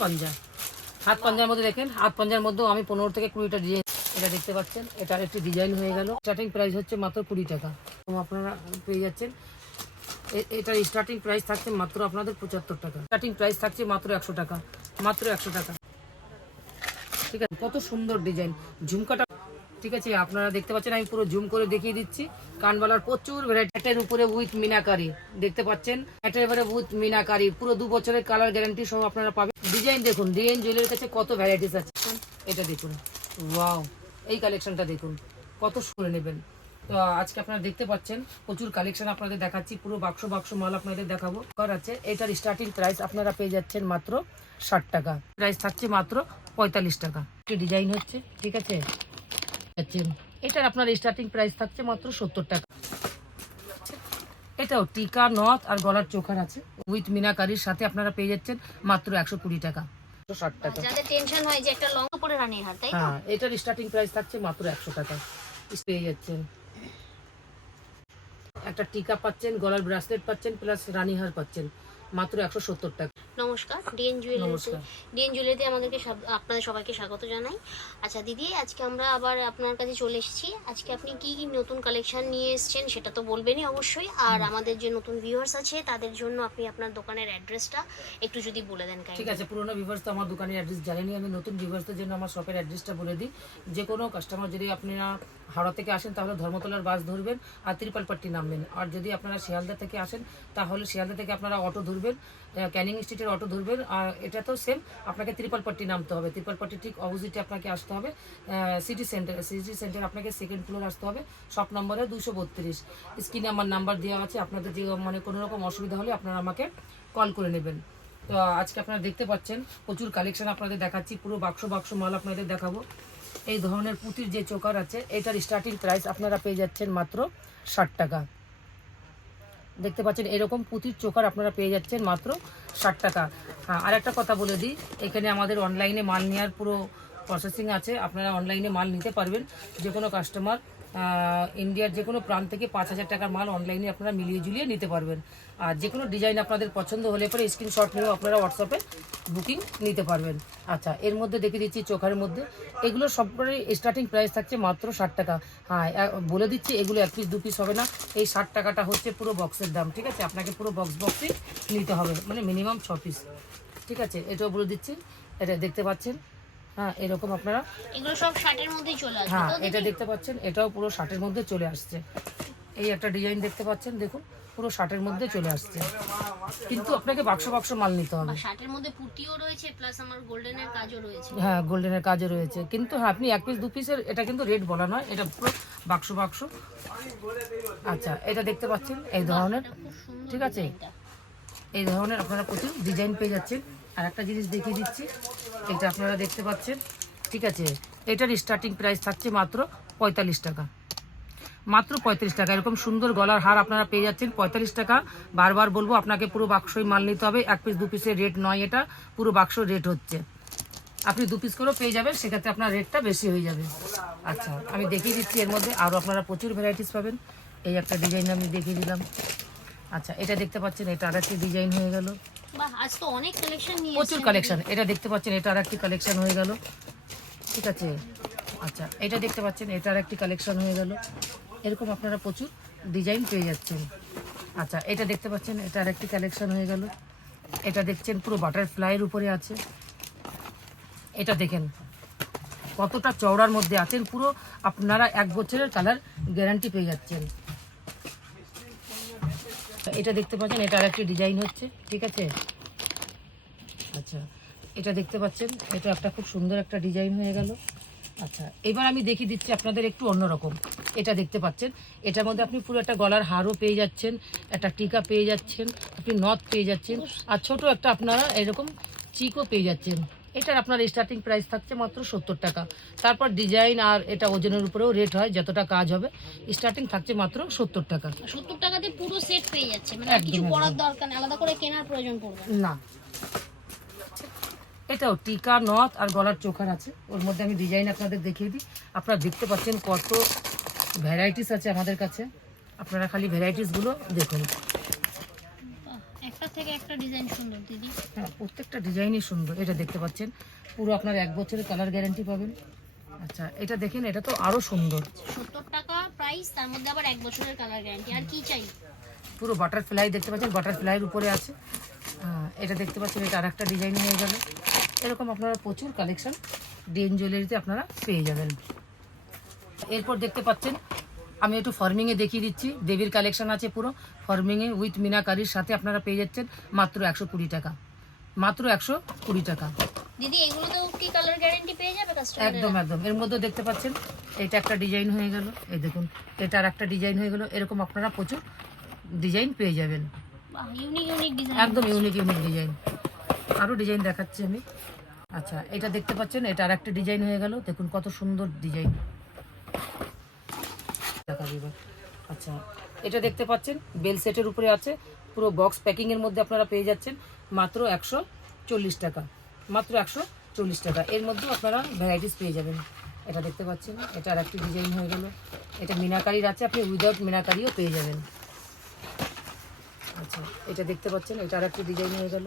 পাঞ্জা। হাত পাঞ্জার মধ্যে দেখেন, হাত পাঞ্জার মধ্যেও আমি 15 থেকে 20টা ডিজাইন, এটা দেখতে পাচ্ছেন, এটা আরেকটি ডিজাইন হয়ে গেল। স্টার্টিং প্রাইস হচ্ছে মাত্র 20 টাকা। আপনারা পেয়ে যাচ্ছেন। এটার স্টার্টিং প্রাইস থাকছে মাত্র আপনাদের 75 টাকা। স্টার্টিং প্রাইস থাকছে মাত্র 100 টাকা, মাত্র 100 টাকা। ঠিক আছে, কত সুন্দর ডিজাইন ঝুমকাটা। ঠিক আছে, আপনারা দেখতে পাচ্ছেন, আমি পুরো জুম করে দেখিয়ে দিচ্ছি। কানবালার প্রচুর ভ্যারাইটি। এটার উপরে উইথ মিনাকারি দেখতে পাচ্ছেন, এটার উপরে উইথ মিনাকারি, পুরো 2 বছরের কালার গ্যারান্টি সহ আপনারা পাবেন। ডিজাইন দেখুন, ডিএন জুয়েলারির কাছে কত ভ্যারাইটিস আছে। এটা দেখুন, ওয়াও, এই কালেকশনটা দেখুন, কত সুন্দর নেবেন। তো আজকে আপনারা দেখতে পাচ্ছেন প্রচুর কালেকশন আপনাদের দেখাচ্ছি, পুরো বাক্স বাক্স মাল আপনাদের দেখাবো। আছে এটার স্টার্টিং প্রাইস আপনারা পেয়ে যাচ্ছেন মাত্র 60 টাকা। প্রাইস থাকছে মাত্র 45 টাকা। ডিজাইন হচ্ছে, ঠিক আছে। এটার আপনার স্টার্টিং প্রাইস থাকছে মাত্র 70 টাকা। এটাও টিকা নথ আর গলার চোখার আছে উইথ মিনাকারির সাথে আপনারা পেয়ে যাচ্ছেন মাত্র 120 টাকা, 60 টাকা। যাদের টেনশন হয় যে একটা লং পরে রানীর হার, তাই তো? হ্যাঁ, এটার স্টার্টিং প্রাইস থাকছে মাত্র 100 টাকা। পেয়ে যাচ্ছেন একটা টিকা পাচ্ছেন, গলার ব্রেসলেট পাচ্ছেন, প্লাস রানীহার পাচ্ছেন মাত্র 170 টাকা। নমস্কার, ডিএন জুয়েলারিতে আমাদেরকে আপনাদের সবাইকে স্বাগত জানাই। আচ্ছা দিদি, আজকে আমরা আবার আপনার কাছে চলে এসেছি। আজকে আপনি কি কি নতুন কালেকশন নিয়ে এসেছেন সেটা তো বলবেনই অবশ্যই। আর আমাদের যে নতুন ভিউয়ার্স আছে তাদের জন্য আপনি আপনার দোকানের অ্যাড্রেসটা একটু যদি বলে দেন। ঠিক আছে, পুরোনো ভিউয়ার্স তো আমার দোকানের অ্যাড্রেস জানেনি, আমি নতুন ভিউয়ার্সদের জন্য আমার শপের অ্যাড্রেসটা বলে দিই। যে কোনো কাস্টমার যদি আপনারা হাওড়া থেকে আসেন তাহলে ধর্মতলার বাস ধরবেন আর ত্রিপালপট্টি নামবেন। আর যদি আপনারা শিয়ালদা থেকে আসেন তাহলে শিয়ালদা থেকে আপনারা অটো ধরবেন, ক্যানিং স্ট্রিটের অটো ধরবেন। আর এটা তো সেম, আপনাকে ত্রিপালপট্টি নামতে হবে। ত্রিপালপট্টি ঠিক অপোজিটে আপনাকে আসতে হবে সিটি সেন্টার আপনাকে সেকেন্ড ফ্লোর আসতে হবে, শপ নম্বরে 232। স্ক্রিনে আমার নাম্বার দেওয়া আছে, আপনাদের যে মানে কোনো রকম অসুবিধা হলে আপনারা আমাকে কল করে নেবেন। তো আজকে আপনারা দেখতে পাচ্ছেন প্রচুর কালেকশন আপনাদের দেখাচ্ছি, পুরো বাক্স বাক্স মাল আপনাদের দেখাবো। এই ধরনের পুঁতির যে চোকার আছে এটার স্টার্টিং প্রাইস আপনারা পেয়ে যাচ্ছেন মাত্র 60 টাকা। দেখতে পাচ্ছেন এরকম পুঁতির চোকার আপনারা পেয়ে যাচ্ছেন মাত্র 60 টাকা। হ্যাঁ, আর একটা কথা বলে দিই, এখানে আমাদের অনলাইনে মাল নেওয়ার পুরো প্রসেসিং আছে, আপনারা অনলাইনে মাল নিতে পারবেন। যে কোনো কাস্টমার ইন্ডিয়ার যে কোনো প্রান্ত থেকে 5000 টাকার মাল অনলাইনে আপনারা মিলিয়ে ঝুলিয়ে নিতে পারবেন। আর যে কোনো ডিজাইন আপনাদের পছন্দ হলে পরে স্ক্রিনশট নিয়েও আপনারা হোয়াটসঅ্যাপে বুকিং নিতে পারবেন। আচ্ছা, এর মধ্যে দেখে দিচ্ছি চোখার মধ্যে, এগুলো সবগুলোর স্টার্টিং প্রাইস থাকছে মাত্র 60 টাকা। হ্যাঁ, বলে দিচ্ছি এগুলো 1 পিস 2 পিস হবে না, এই 60 টাকাটা হচ্ছে পুরো বক্সের দাম। ঠিক আছে, আপনাকে পুরো বক্সই নিতে হবে, মানে মিনিমাম 6 পিস। ঠিক আছে, এটাও বলে দিচ্ছি, এটা দেখতে পাচ্ছেন। হ্যাঁ, এরকম আপনারা এগুলো সব 60 মধ্যেই চলে আসবে। হ্যাঁ, এটা দেখতে পাচ্ছেন, এটাও পুরো 60 মধ্যে চলে আসছে। এই একটা ডিজাইন দেখতে পাচ্ছেন, দেখুন পুরো 60 মধ্যে চলে আসছে, কিন্তু আপনাকে বাক্স বাক্স মাল নিতে হবে। 60 মধ্যে পুঁতিও রয়েছে, প্লাস আমার গোল্ডেনের কাজও রয়েছে। হ্যাঁ, গোল্ডেনের কাজও রয়েছে, কিন্তু হ্যাঁ আপনি 1 পিস 2 পিসের এটা কিন্তু রেট বলা নয়, এটা পুরো বাক্স বাক্স। আচ্ছা, এটা দেখতে পাচ্ছেন এই ধরনের, ঠিক আছে, এই ধরনের আপনারা প্রচুর ডিজাইন পেয়ে যাচ্ছেন। আর একটা জিনিস দেখিয়ে দিচ্ছি, এটা আপনারা দেখতে পাচ্ছেন, ঠিক আছে। এটার স্টার্টিং প্রাইস থাকছে মাত্র 45 টাকা, মাত্র 35 টাকা। এরকম সুন্দর গলার হার আপনারা পেয়ে যাচ্ছেন 45 টাকা। বারবার বলবো, আপনাকে পুরো বাক্সই মাল নিতে হবে, 1 পিস 2 পিসের রেট নয়, এটা পুরো বাক্স রেট হচ্ছে। আপনি 2 পিস করেও পেয়ে যাবেন, সেক্ষেত্রে আপনার রেটটা বেশি হয়ে যাবে। আচ্ছা, আমি দেখিয়ে দিচ্ছি, এর মধ্যে আরও আপনারা প্রচুর ভ্যারাইটিস পাবেন। এই একটা ডিজাইন আমি দেখিয়ে দিলাম। আচ্ছা, এটা দেখতে পাচ্ছেন, এটা আরেকটি ডিজাইন হয়ে গেল। বাহ, আজ তো অনেক কালেকশন নিয়ে প্রচুর কালেকশন। এটা দেখতে পাচ্ছেন, এটা আরেকটি কালেকশন হয়ে গেল, ঠিক আছে। আচ্ছা, এটা দেখতে পাচ্ছেন, এটা আরেকটি কালেকশন হয়ে গেল। এরকম আপনারা প্রচুর ডিজাইন পেয়ে যাচ্ছেন। আচ্ছা, এটা দেখতে পাচ্ছেন, এটা আরেকটি কালেকশন হয়ে গেল। এটা দেখছেন পুরো বাটারফ্লাইয়ের উপরে আছে। এটা দেখেন কতটা চওড়ার মধ্যে আছেন, পুরো আপনারা 1 বছরের কালার গ্যারান্টি পেয়ে যাচ্ছেন। এটা দেখতে পাচ্ছেন, এটা আরেকটি ডিজাইন হচ্ছে, ঠিক আছে। আচ্ছা, এটা দেখতে পাচ্ছেন, এটা একটা খুব সুন্দর একটা ডিজাইন হয়ে গেল। আচ্ছা, এবার আমি দেখিয়ে দিচ্ছি আপনাদের একটু অন্যরকম। এটা দেখতে পাচ্ছেন, এটার মধ্যে আপনি পুরো একটা গলার হারও পেয়ে যাচ্ছেন, একটা টিকা পেয়ে যাচ্ছেন, আপনি নথ পেয়ে যাচ্ছেন, আর ছোট একটা আপনারা এরকম চিকও পেয়ে যাচ্ছেন। এটার আপনার স্টার্টিং প্রাইস থাকছে মাত্র 70 টাকা। তারপর ডিজাইন আর এটা ওজনের উপরেও রেট হয়, যতটা কাজ হবে। স্টার্টিং থাকছে মাত্র 70 টাকা। 70 টাকাতে পুরো সেট পেয়ে যাচ্ছে, মানে কিছু করার দরকার নেই, আলাদা করে কেনার প্রয়োজন পড়বে না। এটাও টিকা নথ আর গলার চোখার আছে, ওর মধ্যে আমি ডিজাইন আপনাদের দেখিয়ে দিই। আপনারা দেখতে পাচ্ছেন কত ভ্যারাইটিস আছে আমাদের কাছে, আপনারা খালি ভ্যারাইটিসগুলো দেখুন। একটা থেকে একটা ডিজাইন সুন্দর দিদি। হ্যাঁ, প্রত্যেকটা ডিজাইনই সুন্দর। এটা দেখতে পাচ্ছেন পুরো আপনার 1 বছরের কালার গ্যারান্টি পাবেন। আচ্ছা, এটা দেখেন, এটা তো আরো সুন্দর। 70 টাকা প্রাইস, তার মধ্যে আবার 1 বছরের কালার গ্যারান্টি। আর কি চাই? পুরো বাটারফ্লাই দেখতে পাচ্ছেন, বাটারফ্লাইয়ের উপরে আছে। এটা দেখতে পাচ্ছেন, এটা আরেকটা ডিজাইন হয়ে গেল। এরকম আপনারা প্রচুর কালেকশন ডিএন জুয়েলারিতে আপনারা পেয়ে যাবেন। এরপর দেখতে পাচ্ছেন, আমি একটু ফর্মিংয়ে দেখিয়ে দিচ্ছি। দেবীর কালেকশন আছে পুরো ফর্মিংয়ে উইথ মিনাকারির সাথে আপনারা পেয়ে যাচ্ছেন মাত্র 120 টাকা, মাত্র 120 টাকা। দিদি এগুলো তো কি কালার গ্যারান্টি পেয়ে যাবে কাস্টমার? একদম একদম। এর মধ্যে দেখতে পাচ্ছেন এটা একটা ডিজাইন হয়ে গেল, এই দেখুন এটা আর একটা ডিজাইন হয়ে গেল। এরকম আপনারা প্রচুর ডিজাইন পেয়ে যাবেন, ইউনিক ইউনিক ডিজাইন, একদম ইউনিক ইউনিক ডিজাইন। আরও ডিজাইন দেখাচ্ছি আমি। আচ্ছা, এটা দেখতে পাচ্ছেন, এটা আর একটা ডিজাইন হয়ে গেল। দেখুন কত সুন্দর ডিজাইন। দেখা যাবে। আচ্ছা, এটা দেখতে পাচ্ছেন বেল সেটের উপরে আছে, পুরো বক্স প্যাকিংয়ের মধ্যে আপনারা পেয়ে যাচ্ছেন মাত্র 140 টাকা, মাত্র 140 টাকা। এর মধ্যেও আপনারা ভ্যারাইটিস পেয়ে যাবেন। এটা দেখতে পাচ্ছেন, এটা আর একটি ডিজাইন হয়ে গেল। এটা মিনাকারির আছে, আপনি উইদাউট মিনাকারিও পেয়ে যাবেন। আচ্ছা, এটা দেখতে পাচ্ছেন, এটা আর একটি ডিজাইন হয়ে গেল।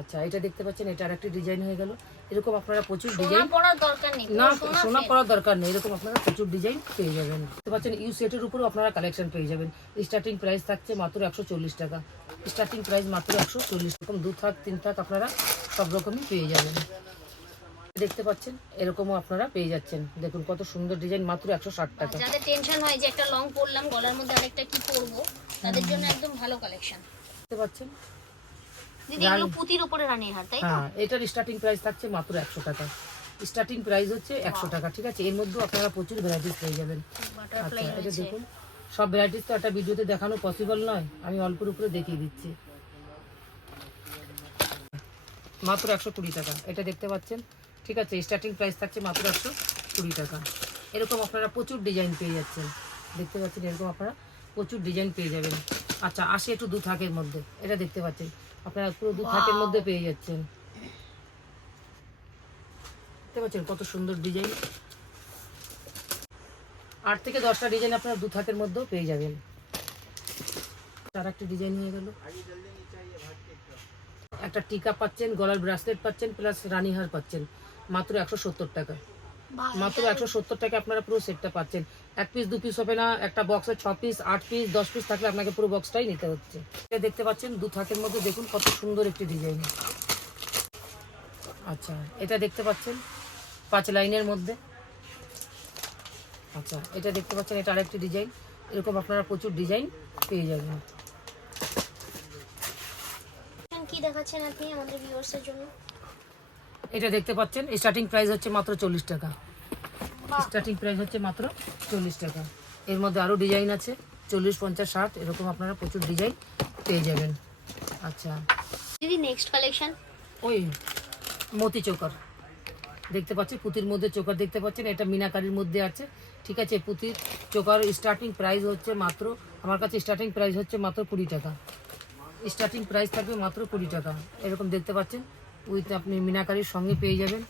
আচ্ছা, এটা দেখতে পাচ্ছেন, এটা আর একটি ডিজাইন হয়ে গেল। এরকম আপনারা প্রচুর ডিজাইন, পড়ার দরকার নেই, না সোনা পড়ার দরকার নেই, এরকম আপনারা প্রচুর ডিজাইন পেয়ে যাবেন। দেখতে পাচ্ছেন ইউ সেটের উপরেও আপনারা কালেকশন পেয়ে যাবেন। স্টার্টিং প্রাইস থাকছে মাত্র 140 টাকা, স্টার্টিং প্রাইস মাত্র 140। এরকম 2 থাক 3 থাক আপনারা সব রকমই পেয়ে যাবেন। দেখতে পাচ্ছেন এরকমও আপনারা পেয়ে যাচ্ছেন। দেখুন কত সুন্দর ডিজাইন, মাত্র 160 টাকা। যাদের টেনশন হয় যে একটা লং পরলাম গলার মধ্যে আরেকটা কি পরবো, তাদের জন্য একদম ভালো কালেকশন। দেখতে পাচ্ছেন দিদি এগুলো পুঁতির উপরে রানীর হার, তাই তো? হ্যাঁ, এটার স্টার্টিং প্রাইস থাকছে মাত্র 100 টাকা, স্টার্টিং প্রাইস হচ্ছে 100 টাকা। ঠিক আছে, এর মধ্যেও আপনারা প্রচুর ভ্যারাইটিস পেয়ে যাবেন। বাটারফ্লাই আচ্ছা, এটা রয়েছে। দেখুন সব ভ্যারাইটিস তো একটা ভিডিওতে দেখানো পসিবল নয়, আমি অল্পের উপরে দেখিয়ে দিচ্ছি। মাত্র 120 টাকা, এটা দেখতে পাচ্ছেন। ঠিক আছে, স্টার্টিং প্রাইস থাকছে মাত্র 120 টাকা। এরকম আপনারা প্রচুর ডিজাইন পেয়ে যাচ্ছেন। দেখতে পাচ্ছেন এরকম আপনারা প্রচুর ডিজাইন পেয়ে যাবেন। আচ্ছা, আসে একটু 2 থাকের মধ্যে। এটা দেখতে পাচ্ছেন আপনারা পুরো 2 থাকের মধ্যে পেয়ে যাচ্ছেন। দেখতে পাচ্ছেন কত সুন্দর ডিজাইন। 8 থেকে 10টা ডিজাইন আপনারা 2 থাকের মধ্যেও পেয়ে যাবেন। আর একটা ডিজাইন হয়ে গেল। একটা টিকা পাচ্ছেন, গলার ব্রেসলেট পাচ্ছেন, প্লাস রানীহার পাচ্ছেন মাত্র 170 টাকা, মাত্র 170 টাকা আপনারা পুরো সেটটা পাচ্ছেন। 1 পিস 2 পিস হবে না, একটা বক্সে 6 পিস 8 পিস 10 পিস থাকলে আপনাকে পুরো বক্সটাই নিতে হচ্ছে। এটা দেখতে পাচ্ছেন 2 থাকের মধ্যে, দেখুন কত সুন্দর একটি ডিজাইন। আচ্ছা, এটা দেখতে পাচ্ছেন 5 লাইনের মধ্যে। আচ্ছা, এটা দেখতে পাচ্ছেন, এটা আরেকটি ডিজাইন। এরকম আপনারা প্রচুর ডিজাইন পেয়ে যাবেন। কি দেখাচ্ছেন আপনি আমাদের ভিউয়ার্সের জন্য? এটা দেখতে পাচ্ছেন স্টার্টিং প্রাইস হচ্ছে মাত্র 40 টাকা, বাহ, স্টার্টিং প্রাইস হচ্ছে মাত্র 40 টাকা। এর মধ্যে আরও ডিজাইন আছে 40, 50, 60 এরকম আপনারা প্রচুর ডিজাইন পেয়ে যাবেন। আচ্ছা, দিদি নেক্সট কালেকশন ওই মতি চোকার দেখতে পাচ্ছেন, পুঁতির মধ্যে চোকার দেখতে পাচ্ছেন। এটা মিনাকারির মধ্যে আছে। ঠিক আছে, পুঁতির চোকার স্টার্টিং প্রাইস হচ্ছে মাত্র, আমার কাছে স্টার্টিং প্রাইস হচ্ছে মাত্র 20 টাকা, স্টার্টিং প্রাইস থাকবে মাত্র 20 টাকা। এরকম দেখতে পাচ্ছেন উইথ আপনি মিনাকারির সঙ্গে পেয়ে যাবেন।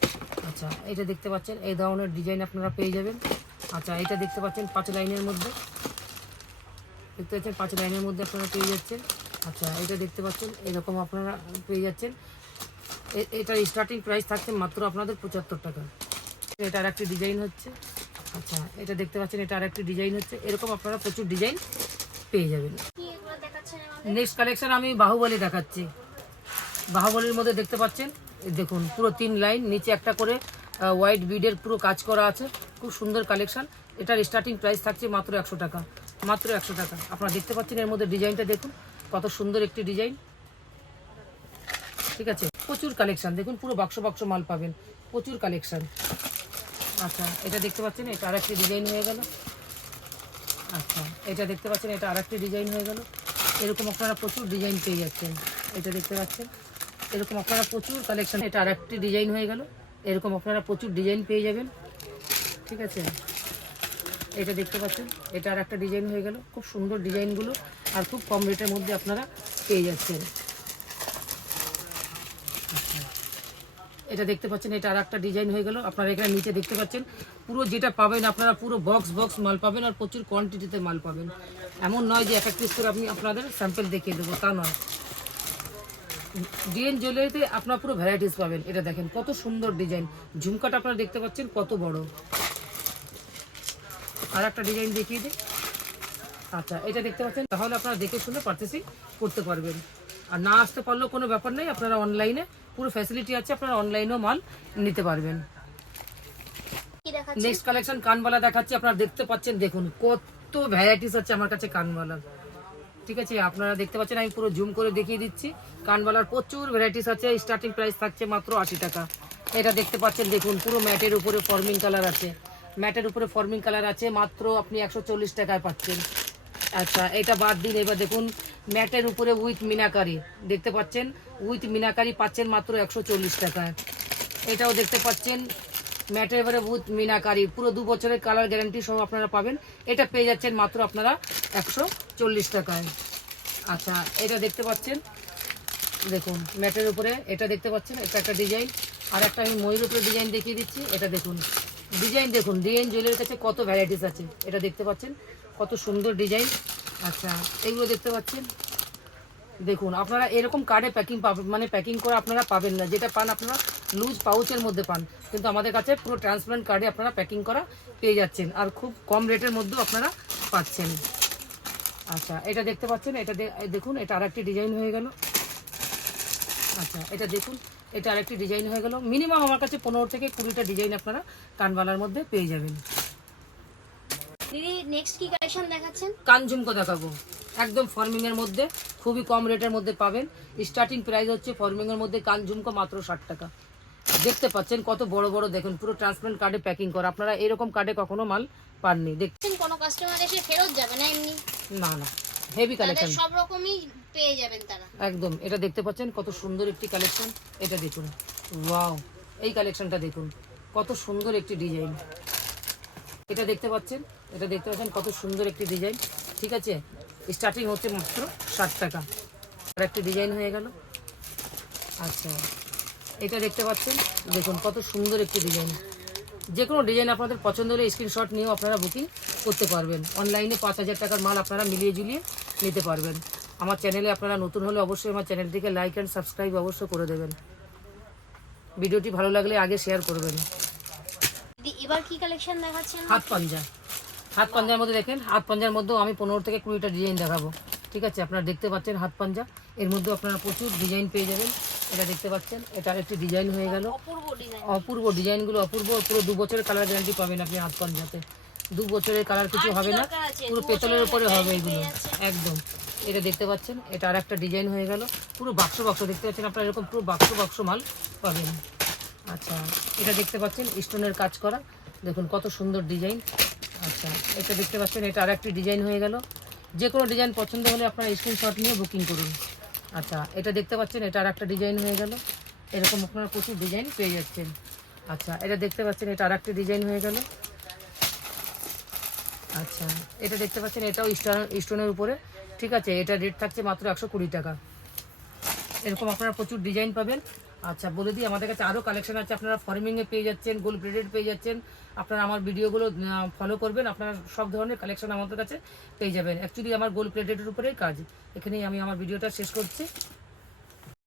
আচ্ছা, এটা দেখতে পাচ্ছেন এই ধরনের ডিজাইন আপনারা পেয়ে যাবেন। আচ্ছা, এটা দেখতে পাচ্ছেন 5 লাইনের মধ্যে, দেখতে পাচ্ছেন 5 লাইনের মধ্যে আপনারা পেয়ে যাচ্ছেন। আচ্ছা, এটা দেখতে পাচ্ছেন এরকম আপনারা পেয়ে যাচ্ছেন। এটার স্টার্টিং প্রাইস থাকছে মাত্র আপনাদের 75 টাকা। এটা আর একটি ডিজাইন হচ্ছে। আচ্ছা, এটা দেখতে পাচ্ছেন, এটা আর একটি ডিজাইন হচ্ছে। এরকম আপনারা প্রচুর ডিজাইন পেয়ে যাবেন। কি এগুলো দেখাচ্ছেন আমাদের? নেক্সট কালেকশন আমি বাহুবলী দেখাচ্ছি। বাহুবলীর মধ্যে দেখতে পাচ্ছেন এই দেখুন পুরো 3 লাইন, নিচে একটা করে হোয়াইট বিডের পুরো কাজ করা আছে, খুব সুন্দর কালেকশন। এটার স্টার্টিং প্রাইস থাকছে মাত্র 100 টাকা, মাত্র 100 টাকা। আপনারা দেখতে পাচ্ছেন এর মধ্যে ডিজাইনটা দেখুন কত সুন্দর একটি ডিজাইন। ঠিক আছে, প্রচুর কালেকশন দেখুন, পুরো বাক্স বাক্স মাল পাবেন, প্রচুর কালেকশন। আচ্ছা, এটা দেখতে পাচ্ছেন, এটা আর একটি ডিজাইন হয়ে গেল। আচ্ছা, এটা দেখতে পাচ্ছেন, এটা আর একটি ডিজাইন হয়ে গেল। এরকম আপনারা প্রচুর ডিজাইন পেয়ে যাচ্ছেন। এটা দেখতে পাচ্ছেন এরকম আপনারা প্রচুর কালেকশন। এটা আর একটি ডিজাইন হয়ে গেল। এরকম আপনারা প্রচুর ডিজাইন পেয়ে যাবেন। ঠিক আছে, এটা দেখতে পাচ্ছেন, এটা আর একটা ডিজাইন হয়ে গেল। খুব সুন্দর ডিজাইনগুলো আর খুব কম রেটের মধ্যে আপনারা পেয়ে যাচ্ছেন। আচ্ছা, এটা দেখতে পাচ্ছেন, এটা আর একটা ডিজাইন হয়ে গেল। আপনারা এখানে নিচে দেখতে পাচ্ছেন পুরো যেটা পাবেন আপনারা পুরো বক্স বক্স মাল পাবেন আর প্রচুর কোয়ান্টিটিতে মাল পাবেন। এমন নয় যে এক এক পিস করে আমি আপনাদের স্যাম্পল দেখিয়ে দেবো, তা নয়। ডিএন জুয়েলারিতে আপনার পুরো ভ্যারাইটিস পাবেন। এটা দেখেন কত সুন্দর ডিজাইন, ঝুমকাটা আপনারা দেখতে পাচ্ছেন কত বড়। আর একটা ডিজাইন দেখিয়ে দিই। আচ্ছা, এটা দেখতে পাচ্ছেন, তাহলে আপনারা দেখে শুনে পারচেসিং করতে পারবেন। আর না আসতে পারলেও কোনো ব্যাপার নেই, আপনারা অনলাইনে পুরো ফ্যাসিলিটি আছে, আপনারা অনলাইনেও মাল নিতে পারবেন। কি দেখাচ্ছেন? নেক্সট কালেকশন কানবালা দেখাচ্ছি, আপনারা দেখতে পাচ্ছেন, দেখুন কত ভ্যারাইটিস আছে আমার কাছে কানবালার। ঠিক আছে, আপনারা দেখতে পাচ্ছেন, আমি পুরো জুম করে দেখিয়ে দিচ্ছি। কানবালার প্রচুর ভ্যারাইটিস আছে, স্টার্টিং প্রাইস থাকছে মাত্র 80 টাকা। এটা দেখতে পাচ্ছেন, দেখুন পুরো ম্যাটের উপরে ফর্মিং কালার আছে, ম্যাটের উপরে ফর্মিং কালার আছে, মাত্র আপনি 140 টাকায় পাচ্ছেন। আচ্ছা, এটা বাদ দিন, এবার দেখুন ম্যাটের উপরে উইথ মিনাকারি দেখতে পাচ্ছেন, উইথ মিনাকারি পাচ্ছেন মাত্র 140 টাকায়। এটাও দেখতে পাচ্ছেন ম্যাটের এবারে উইথ মিনাকারি, পুরো 2 বছরের কালার গ্যারান্টি সহ আপনারা পাবেন। এটা পেয়ে যাচ্ছেন মাত্র আপনারা 140 টাকায়। আচ্ছা, এটা দেখতে পাচ্ছেন, দেখুন ম্যাটের উপরে, এটা দেখতে পাচ্ছেন, এটা একটা ডিজাইন। আর একটা আমি ময়ূরের উপরে ডিজাইন দেখিয়ে দিচ্ছি। এটা দেখুন ডিজাইন, দেখুন ডিএন জুয়েলারির কাছে কত ভ্যারাইটিস আছে। এটা দেখতে পাচ্ছেন কত সুন্দর ডিজাইন। আচ্ছা, এগুলো দেখতে পাচ্ছেন, দেখুন আপনারা এরকম কার্ডে প্যাকিং পাবেন, মানে প্যাকিং করে আপনারা পাবেন না, যেটা পান আপনারা লুজ পাউচের মধ্যে পান, কিন্তু আমাদের কাছে পুরো ট্রান্সপারেন্ট কার্ডে আপনারা প্যাকিং করা পেয়ে যাচ্ছেন, আর খুব কম রেটের মধ্যেও আপনারা পাচ্ছেন। আচ্ছা, এটা দেখতে পাচ্ছেন, এটা দেখুন, এটা আরেকটি ডিজাইন হয়ে গেল। আচ্ছা, এটা দেখুন, এটা আরেকটি ডিজাইন হয়ে গেল। মিনিমাম আমার কাছে 15 থেকে 20টা ডিজাইন আপনারা কানবালার মধ্যে পেয়ে যাবেন। দিদি নেক্সট কি কালেকশন দেখাচ্ছেন? কান ঝুমকো দেখাবো, একদম ফর্মিং এর মধ্যে, খুবই কম রেটের মধ্যে পাবেন। স্টার্টিং প্রাইস হচ্ছে ফর্মিং এর মধ্যে কান ঝুমকো মাত্র 60 টাকা। দেখতে পাচ্ছেন কত বড় বড়, দেখুন পুরো ট্রান্সপারেন্ট কার্ডে প্যাকিং করা, আপনারা এরকম কার্ডে কখনো মাল পাননি। দেখছেন কোনো কাস্টমার এসে ফেরত যাবে না এমনি? না না, হেভি তাদের কালেকশন সব রকমই পেয়ে যাবেন তারা। একদম। এটা দেখতে পাচ্ছেন কত সুন্দর একটি কালেকশন, এটা দেখুন, ওয়াও, এই কালেকশনটা দেখুন কত সুন্দর একটি ডিজাইন। এটা দেখতে পাচ্ছেন, এটা দেখতে পাচ্ছেন কত সুন্দর একটি ডিজাইন। ঠিক আছে, স্টার্টিং হচ্ছে মাত্র 60 টাকা। আর একটি ডিজাইন হয়ে গেল। আচ্ছা, এটা দেখতে পাচ্ছেন, দেখুন কত সুন্দর একটি ডিজাইন। যে কোনো ডিজাইন আপনাদের পছন্দ হলে স্ক্রিনশট নিয়েও আপনারা বুকিং করতে পারবেন। অনলাইনে 5000 টাকার মাল আপনারা মিলিয়ে ঝুলিয়ে নিতে পারবেন। আমার চ্যানেলে আপনারা নতুন হলে অবশ্যই আমার চ্যানেলটিকে লাইক অ্যান্ড সাবস্ক্রাইব অবশ্যই করে দেবেন। ভিডিওটি ভালো লাগলে আগে শেয়ার করবেন। দিদি এবার কি কালেকশন দেখাচ্ছেন? হাত পাঞ্জা, হাত পাঞ্জার মধ্যে দেখেন, হাত পাঞ্জার মধ্যেও আমি 15 থেকে 20টা ডিজাইন দেখাবো। ঠিক আছে, আপনারা দেখতে পাচ্ছেন হাত পাঞ্জা, এর মধ্যে আপনারা প্রচুর ডিজাইন পেয়ে যাবেন। এটা দেখতে পাচ্ছেন, এটা আরেকটি ডিজাইন হয়ে গেল। অপূর্ব ডিজাইন, অপূর্ব ডিজাইনগুলো অপূর্ব, পুরো 2 বছরের কালার গ্যারান্টি পাবেন আপনি হাত পাঞ্জাতে। 2 বছরের কালার কিছু হবে না, পুরো পেতলের উপরে হবে এগুলো একদম। এটা দেখতে পাচ্ছেন, এটা আর একটা ডিজাইন হয়ে গেল। পুরো বাক্স বাক্স দেখতে পাচ্ছেন আপনারা, এরকম পুরো বাক্স বাক্স মাল পাবেন। আচ্ছা, এটা দেখতে পাচ্ছেন স্টোনের কাজ করা, দেখুন কত সুন্দর ডিজাইন। আচ্ছা, এটা দেখতে পাচ্ছেন, এটা আর একটি ডিজাইন হয়ে গেল। যে কোনো ডিজাইন পছন্দ হলে আপনারা স্ক্রিনশট নিয়ে বুকিং করুন। আচ্ছা, এটা দেখতে পাচ্ছেন, এটা আর একটা ডিজাইন হয়ে গেল। এরকম আপনারা প্রচুর ডিজাইন পেয়ে যাচ্ছেন। আচ্ছা, এটা দেখতে পাচ্ছেন, এটা আর একটা ডিজাইন হয়ে গেল। আচ্ছা, এটা দেখতে পাচ্ছেন, এটাও স্টোনের উপরে। ঠিক আছে, এটা রেট থাকছে মাত্র 120 টাকা। এরকম আপনারা প্রচুর ডিজাইন পাবেন। আচ্ছা, বলে দিই আমাদের কাছে আরও কালেকশন আছে, আপনারা ফর্মিংয়ে পেয়ে যাচ্ছেন, গোল্ড প্লেটেড পেয়ে যাচ্ছেন। আপনারা আমার ভিডিওগুলো ফলো করবেন, আপনারা সব ধরনের কালেকশন আমাদের কাছে পেয়ে যাবেন। অ্যাকচুয়ালি আমার গোল্ড প্লেটেডের উপরেই কাজ। এখানেই আমি আমার ভিডিওটা শেষ করছি।